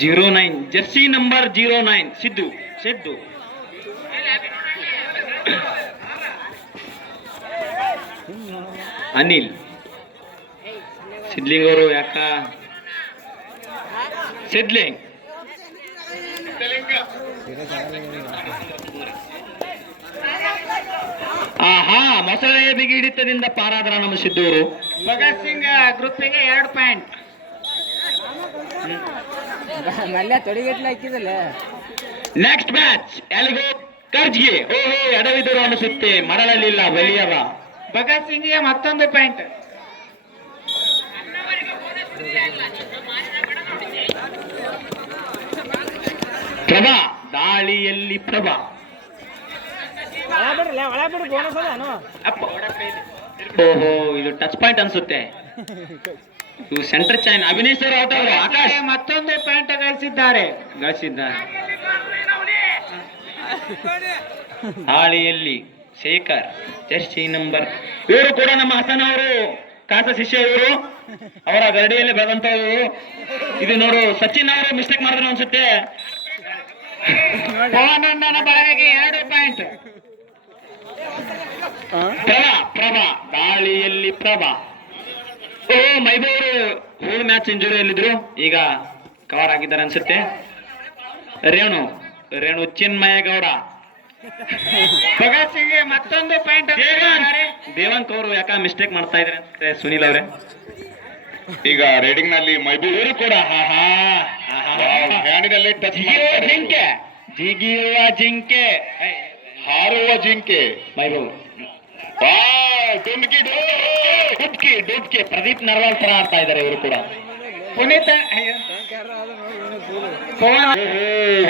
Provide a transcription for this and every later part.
09 jersey number 09 Siddu Siddu Anil Siddling ಅವರು ಯಾಕ ಸಿದ್ಲಿಂಗ್ ಆಹಾ ಮೊಸಳೆ ಬಿಗಿ ಹಿಡಿತದಿಂದ ಪಾರಾದ್ರ ನಮ್ಮ ಸಿದ್ದೂರು. ಭಗತ್ ಸಿಂಗ್ ಗ್ರೂಪಿಗೆ 2 ಪಾಯಿಂಟ್. ಮಲ್ಯ ತೊಡಿಗಟ್ಲೆ ಹಾಕಿದಲ್ಲ. ನೆಕ್ಸ್ಟ್ ಮ್ಯಾಚ್ ಎಲ್ಗೋ ಕರ್ಜ್ಗೆ. ಓಹೋ ಎಡವಿದರು ಅನಿಸುತ್ತೆ, ಮರಳಲಿಲ್ಲ ಬಲಿಯವ. ಭಗತ್ ಸಿಂಗ್ಗೆ ಮತ್ತೊಂದು ಪಾಯಿಂಟ್. ಪ್ರಭಾ ದಾಳಿಯಲ್ಲಿ ಪ್ರಭಾ. ಓಹೋ ಇದು ಟಚ್ ಪಾಯಿಂಟ್ ಅನ್ಸುತ್ತೆ. ಇವು centre chain. Abhinay sir out ಅವರು. ಆಕಾಶ್ ಮತ್ತೊಂದು ಪಾಯಿಂಟ್ ಗಳಿಸಿದ್ದಾರೆ. ದಾಳಿಯಲ್ಲಿ ಶೇಖರ್ ಜರ್ಸಿ ನಂಬರ್. ಇವರು ಕೂಡ ನಮ್ಮ ಹಾಸನ ಅವರು ಕಾಸ ಶಿಷ್ಯ. ಇವರು ಅವರ ಗರಡಿಯಲ್ಲಿ ಬೆಳೆದಂತವರು. ಇದು ನೋಡು ಸಚಿನ್ ಅವರು ಮಿಸ್ಟೇಕ್ ಮಾಡಿದ್ರು ಅನ್ಸುತ್ತೆ. ಪವನಣ್ಣನ ಬಳಗಕ್ಕೆ 2 ಪಾಯಿಂಟ್. ಪ್ರಭಾ ದಾಳಿಯಲ್ಲಿ ಪ್ರಭಾ. ಓ ಮೈಬೂರು ಹೋದ ಮ್ಯಾಚ್ ಇಂಜುರಿಯಲ್ಲಿದ್ರು, ಈಗ ಕವರ್ ಆಗಿದ್ದಾರೆ ಅನ್ಸುತ್ತೆ. ರೇಣು ಚಿನ್ಮಯ ಗೌಡ. ಭಗತ್ ಸಿಂಗ್ಗೆ ಮತ್ತೊಂದು ಪಾಯಿಂಟ್. ದೇವಂಕ್ ಅವರು ಯಾಕ ಮಿಸ್ಟೇಕ್ ಮಾಡ್ತಾ ಇದ್ದಾರೆ ಅನ್ಸುತ್ತೆ. ಸುನಿಲ್ ಅವರೇ ಈಗ ರೇಡಿಂಗ್ ನಲ್ಲಿ ಇವರು ಕೂಡ ಹ್ಯಾಂಡಿನಲ್ಲಿ ಟಚ್ ಜಿಂಕೆ ಜಿಗಿಯುವ ಜಿಂಕೆ ಹಾರುವ ಜಿಂಕೆ ಮೈಬೂರು. ಡುಮ್ಕಿ ಡುಬ್ಕಿ ಪ್ರದೀಪ್ ನರ್ವಾಲ್ ತರ ಆಡ್ತಾ ಇದ್ದಾರೆ ಇವರು ಕೂಡ. ಪುನೀತ್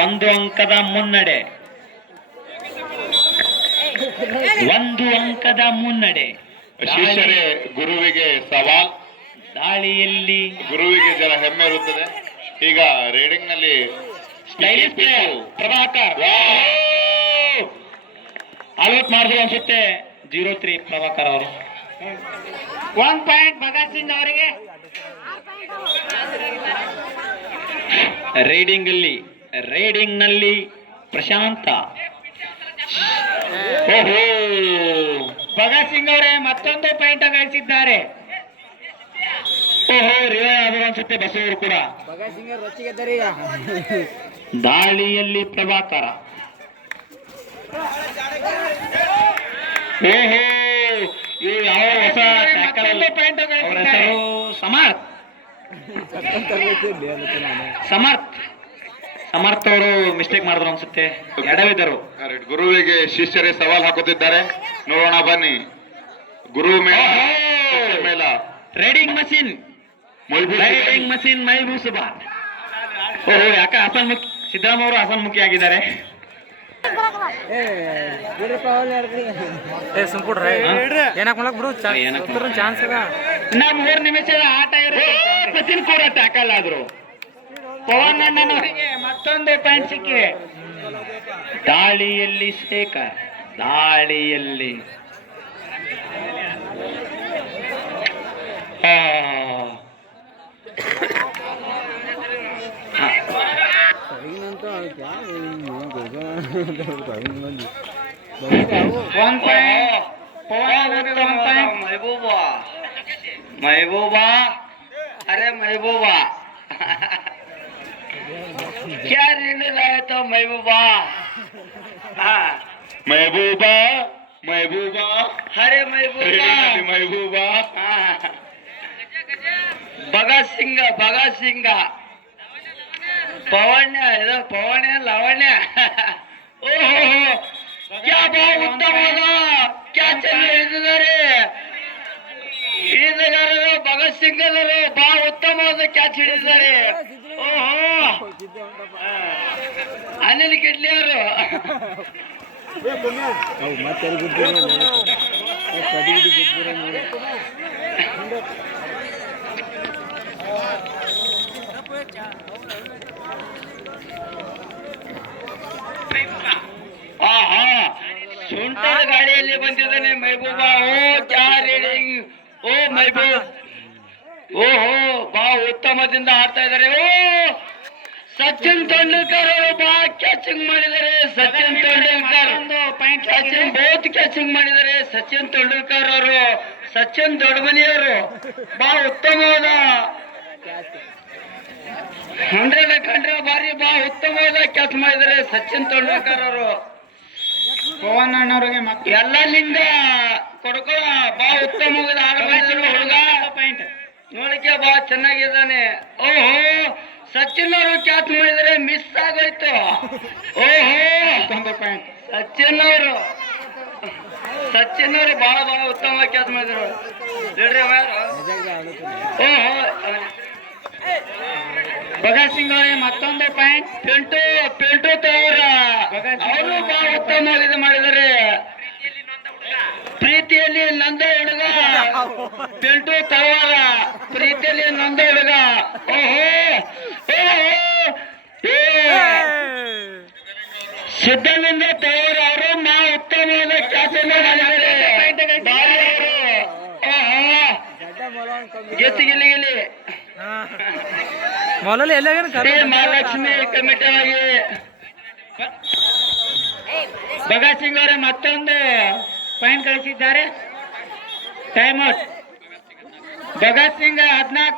ಒಂದು ಅಂಕದ ಮುನ್ನಡೆ. ಶಿಷ್ಯರೇ ಗುರುವಿಗೆ ಸವಾಲ್. ದಾಳಿಯಲ್ಲಿ ಗುರುವಿಗೆ ಜರ ಹೆಮ್ಮೆ ಇರುತ್ತದೆ. ಈಗ ರೇಡಿಂಗ್ ನಲ್ಲಿ ಸ್ಟೈಲಿಶ್ ಪ್ಲೇಯರ್ ಪ್ರಭಾಕರ್ ಔಟ್ ಮಾಡಿದ್ರು ಅನ್ಸುತ್ತೆ. 03 ಪ್ರಭಾಕರ್ ಅವರು. 1 ಪಾಯಿಂಟ್ ಭಗತ್ ಸಿಂಗ್ ಅವರಿಗೆ. ರೇಡಿಂಗ್ ನಲ್ಲಿ ಪ್ರಶಾಂತ. ಓಹೋ ಭಗತ್ ಸಿಂಗ್ ಅವರೇ ಮತ್ತೊಂದು ಪಾಯಿಂಟ್ ಗಳಿಸಿದ್ದಾರೆ. ಓಹೋ ರಿವೇ ಆದರು ಅನ್ಸುತ್ತೆ ಬಸವರು ಕೂಡ. ಭಗತ್ ಸಿಂಗ್ ರೊಚ್ಚಿಗೆದ್ದಾರೆ ಈಗ. ದಾಳಿಯಲ್ಲಿ ಪ್ರಭಾಕರ. ಓಹೋ ಇವು ಯಾವ ಹೊಸ ಟ್ಯಾಕಲ್. ಪಾಯಿಂಟ್ ಅವರ ಹೆಸರು ಸಮರ್ಥ್ ಅವರು ಮಿಸ್ಟೇಕ್ ಮಾಡಿದ್ರು ಅನ್ಸುತ್ತೆ, ಎಡವಿದರು. ಗುರುವಿಗೆ ಶಿಷ್ಯರೇ ಸವಾಲ್ ಹಾಕುತ್ತಿದ್ದಾರೆ. ನೋಡೋಣ ಬನ್ನಿ. ಗುರು ಮೇಲ ರೇಡಿಂಗ್ ಮಷೀನ್ ಮೈಬೂಸುಬಾನ್. ಓಹೋ ಯಾಕ ಹಸನ್ಮುಖಿ ಸಿದ್ದರಾಮ ಅವರು ಹಸನ್ಮುಖಿ ಆಗಿದ್ದಾರೆ. ಚಾನ್ಸ್ ಅದ. 3 ನಿಮಿಷದ ಆಟ ಇರುತ್ತೆ. ಸಚಿನ್ ಕೂಡ ಟ್ಯಾಕಲ್ ಆದ್ರು. ಪವನ್ ಅಣ್ಣನವರಿಗೆ ಮತ್ತೊಂದು ಪಾಯಿಂಟ್ ಸಿಕ್ಕಿದೆ. ದಾಳಿಯಲ್ಲಿ ಶೇಖರ್. ದಾಳಿಯಲ್ಲಿ महबूबा अरे महबूबा क्या ऋण लाए तो महबूबा. महबूबा अरे महबूबा भगत सिंग पवन्य लावण्य. ओहो क्या भाव उत्तम होगा. क्या चलिए ಈಜಗಾರರು ಭಗತ್ ಸಿಂಗದರು ಬಹಳ ಉತ್ತಮವಾದ ಕ್ಯಾಚ್ ಹಿಡಿದಿದ್ದಾರೆ. ಓಹೋ ಅನಿಲ್ ಕಿಡ್ಲಿಯವರು. ಆಹಾ ಸುಂಟರ ಗಾಡಿಯಲ್ಲಿ ಬಂದಿದ್ದಾನೆ ಮೈಬೂಬಾ. ಓ ಕ್ಯಾ ರೇಡಿಂಗ್. ಓ ಮೈಬೂಬ್. ಓಹೋ ಬಹಳ ಉತ್ತಮದಿಂದ ಆಡ್ತಾ ಇದ್ದಾರೆ. ಓ ಸಚಿನ್ ತೆಂಡೂಲ್ಕರ್ ಅವರು ಬಹಳ ಕ್ಯಾಚಿಂಗ್ ಮಾಡಿದ್ದಾರೆ. ಸಚಿನ್ ತೆಂಡೂಲ್ಕರ್ ಕ್ಯಾಚಿಂಗ್ ಬಹುತ್ ಕ್ಯಾಚಿಂಗ್ ಮಾಡಿದ್ದಾರೆ. ಸಚಿನ್ ತೆಂಡೂಲ್ಕರ್ ಅವರು, ಸಚಿನ್ ದೊಡ್ಡಮನಿಯವರು ಬಹಳ ಉತ್ತಮವಾದ 100 ಬಾರಿ ಬಹಳ ಉತ್ತಮವಾದ ಕ್ಯಾಚ್ ಮಾಡಿದ್ದಾರೆ ಸಚಿನ್ ತೆಂಡೂಲ್ಕರ್ ಅವರು. ಪವನ್ ಅಣ್ಣವ್ರಿಗೆ ಎಲ್ಲರಿಂದ ಕೊಡ್ಕೊ ಬಹಳ ಉತ್ತಮವಾದ ಆಡಬೇಕು ಹುಡುಗ. ನೋಡಕ್ಕೆ ಬಹಳ ಚೆನ್ನಾಗಿದ್ದಾನೆ. ಓಹೋ, ಸಚಿನ್ ಅವರು ಕ್ಯಾಚ್ ಮಾಡಿದರೆ ಮಿಸ್ ಆಗೋಯ್ತು. ಓಹೋ, ಸಚಿನ್ ಅವರು ಬಹಳ ಉತ್ತಮವಾಗಿ ಕ್ಯಾಚ್ ಮಾಡಿದ್ರು. ಓಹೋ, ಭಗತ್ ಸಿಂಗ್ ಅವರಿಗೆ ಮತ್ತೊಂದು ಪಾಯಿಂಟ್. ಪಿಂಟು ತವರ ಅವರು ಬಹಳ ಉತ್ತಮವಾಗಿ ಇದು ಮಾಡಿದ್ದಾರೆ. ಪ್ರೀತಿಯಲ್ಲಿ ನಂದ ಹುಡುಗ ಪಿಂಟು ತವರ, ಪ್ರೀತಿಯಲ್ಲಿ ನಂದ ಹುಡುಗ. ಓಹೋ, ಸಿದ್ದಲಿಂಗ ತವರ ಅವರು ಬಹಳ ಉತ್ತಮವಾದ ಕ್ಯಾಚ್ ಮಾಡಿದ್ದಾರೆ. ಗೆಲ್ಲಿ ಮೊದಲು ಎಲ್ಲ ಮಹಾಲಕ್ಷ್ಮಿ ಕಮಿಟಿಯಾಗಿ ಭಗತ್ ಸಿಂಗ್ ಅವರೇ ಮತ್ತೊಂದು ಪಾಯಿಂಟ್ ಗಳಿಸಿದ್ದಾರೆ. Time out. ಭಗತ್ ಸಿಂಗ್ 14,